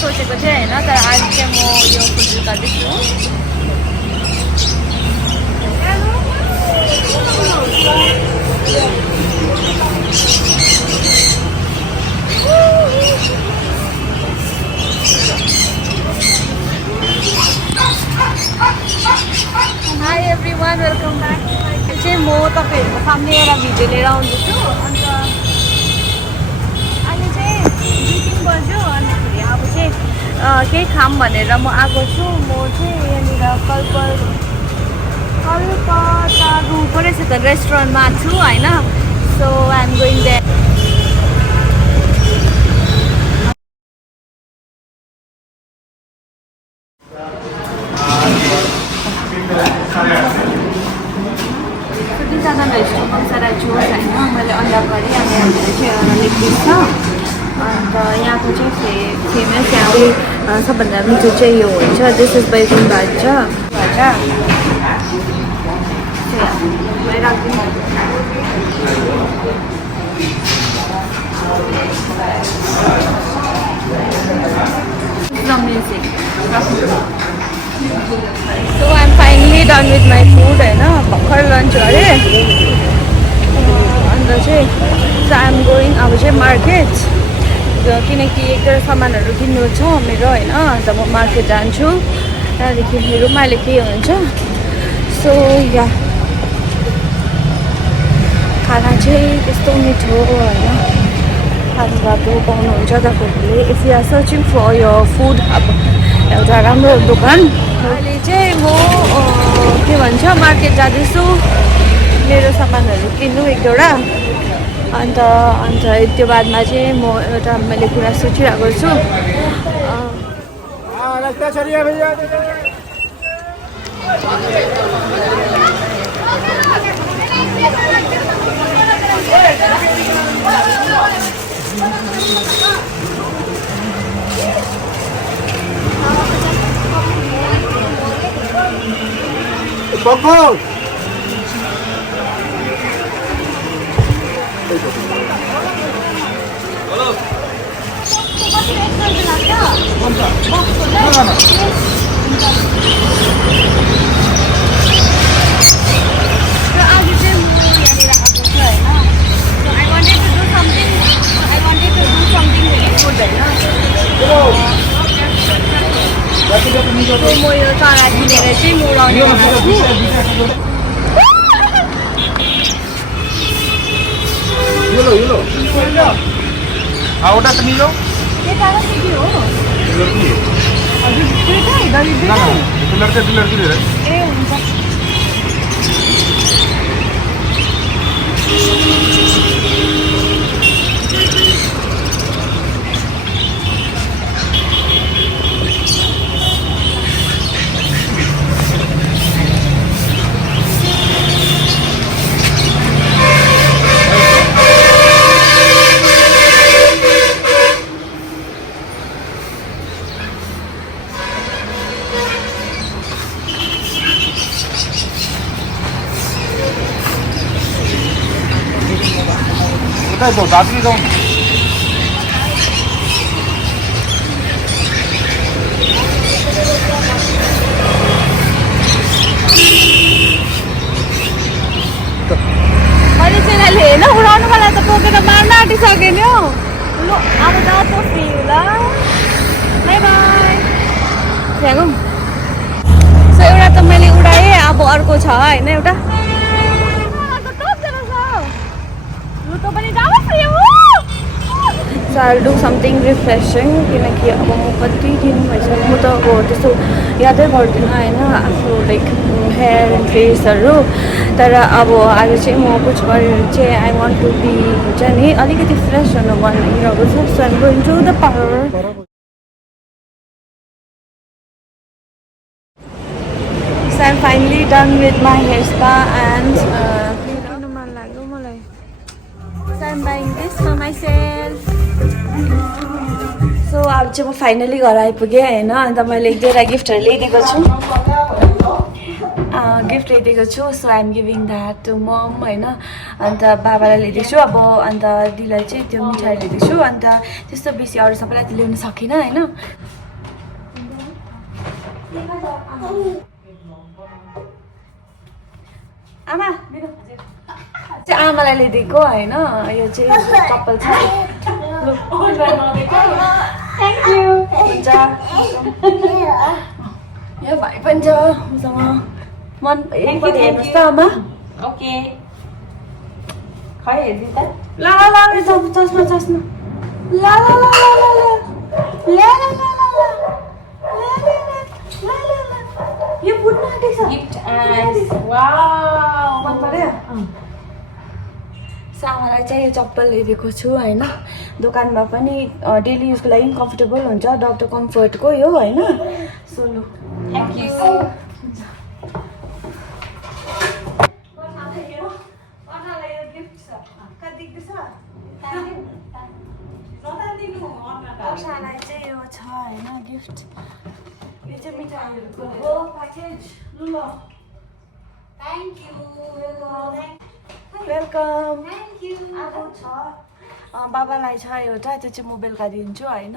सोचेको थिएँ होइन, तर आज चाहिँ म यो फुलफिल गर्दैछु। High everyone, welcome back. चाहिँ म तपाईँहरूको सामने एउटा भिडियो लिएर आउँदैछु। अन्त अहिले चाहिँ 2-3 बज्यो। अन्तखेरि अब चाहिँ केही खाम भनेर म आएको छु। म चाहिँ यहाँनिर कलकत्ताको पो रहेछ त रेस्टुरेन्टमा छु होइन। So I am going there. कतिजना रेस्टुरेन्ट सारा चोस होइन, मैले अन्डा गरेँ अनि हाम्रो चाहिँ एउटा लेग्दिस छ। अन्त यहाँको चाहिँ फेमस यहाँको सबभन्दा मिठो चाहिँ यो हुन्छ। दिस इज बैगुन भाजा amazing. So I'm finally done with my food होइन, भर्खर लन्च गरेँ। अन्त चाहिँ so I'm going अब चाहिँ मार्केट, किनकि एक दुईवटा सामानहरू किन्नु छ मेरो होइन। अन्त म मार्केट जान्छु, त्यहाँदेखि हेरौँ अहिले के हुन्छ। सो या खाना चाहिँ त्यस्तो मिठो होइन, खानुबाटो पाउनुहुन्छ तपाईँहरूले if you are searching for your food. अब एउटा राम्रो दोकान। अहिले चाहिँ म के भन्छ मार्केट जाँदैछु मेरो सामानहरू किन्नु एक दुईवटा। अन्त त्यो बादमा चाहिँ म एउटा मैले कुरा सोचिरहेको छु। म यो चरा किनेर चाहिँ म उडाउने गर्छु। ওটা তো নিলো लड़के ए हुन्छ। ওটাই তো দাদুই দাও। मैले चाहिँ अहिले हेर्न उडाउनु मलाई त टोकेर मार्न आँटिसकेँ नि हौ। ल अब जाँदा फ्री होला। By by. त्यहाँको सो एउटा त मैले उडाएँ, अब अर्को छ होइन एउटा। So I'll do something refreshing किनकि अब म कति दिन भइसक्यो म त अब त्यस्तो यादै गर्दिनँ होइन आफ्नो लाइक हेयर एन्ड फेसहरू। तर अब आज चाहिँ म कुछ गरेर चाहिँ आई वान्ट टु बी हुन्छ नि अलिकति फ्रेस हुनु भनिरहेको छ। So I'm going to the parlour. So I'm finally done with my hair spa and किन्नु मन लाग्यो मलाई। So I'm buying this for myself. So अब चाहिँ म फाइनली घर आइपुगेँ होइन। अन्त मैले एक दुईवटा गिफ्टहरू ल्याइदिएको छु, गिफ्ट ल्याइदिएको छु। So I am giving that to mum होइन। अन्त बाबालाई ल्याइदिएको छु अब, अन्त दिदीलाई चाहिँ त्यो मिठाई ल्याइदिएको छु। अन्त त्यस्तो बेसी अरू सबैलाई त ल्याउनु सकिनँ होइन। आमा चाहिँ आमालाई ल्याइदिएको होइन यो चाहिँ चप्पल छ थ्याङ्क यू हुन्छ यो भाइ पनि छ मसँग मन एकपल्ट हेर्नुहोस् त आमा ओके खै हेर्नु त ल ल ल चस्मा चस्मा ल ल ल ल ल ल ल यो फुट्न आँटेको छ गिफ्ट आइस वाउ मन पर्यो सामालाई चाहिँ यो चप्पल ल्याइदिएको छु होइन दोकानमा पनि डेली युजको लागि कम्फर्टेबल हुन्छ डक्टर कम्फर्टको यो होइन सोलु थ्याङ्क यू वर्षालाई चाहिँ यो छ होइन गिफ्ट यो चाहिँ मिठाईहरूको हो प्याकेज ल thank you welcome thank you आएको छ बाबालाई छ एउटा त्यो चाहिँ म बेलुका दिन्छु होइन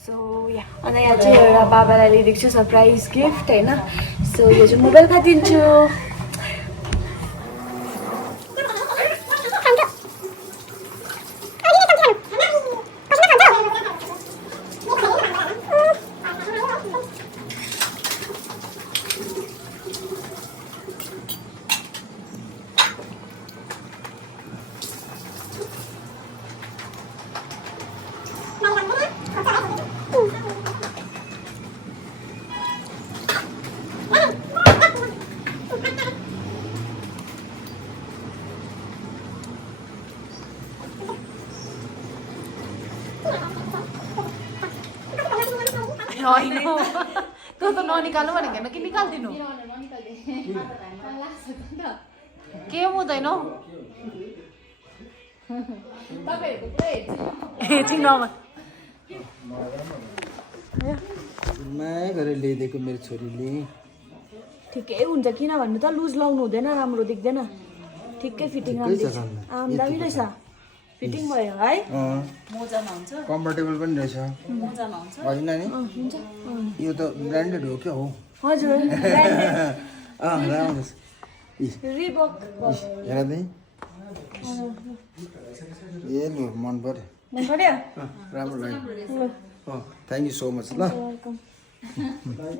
सो या अन्त यहाँ चाहिँ एउटा बाबालाई ल्याइदिएको छु सरप्राइज गिफ्ट होइन सो यो चाहिँ म बेलुका दिन्छु होइन त्यो त ननिकाल्नु भनेको होइन कि निकालिदिनु के हुँदैन माया गरेर ल्याइदिएको मेरो छोरीले ठिकै हुन्छ किन भन्नु त लुज लाउनु हुँदैन राम्रो देख्दैन ठिकै फिटिङ दामी रहेछ फिटिङ भयो है मोजामा हुन्छ कम्फर्टेबल पनि रहेछ मोजामा हुन्छ होइन नि हुन्छ यो त ब्रान्डेड हो क्या हो हजुर राम्रो रिबक हेर्दै ए लु मन पर्यो मन पर्यो राम्रो लाग्यो थ्याङ्क यू सो मच ल वेलकम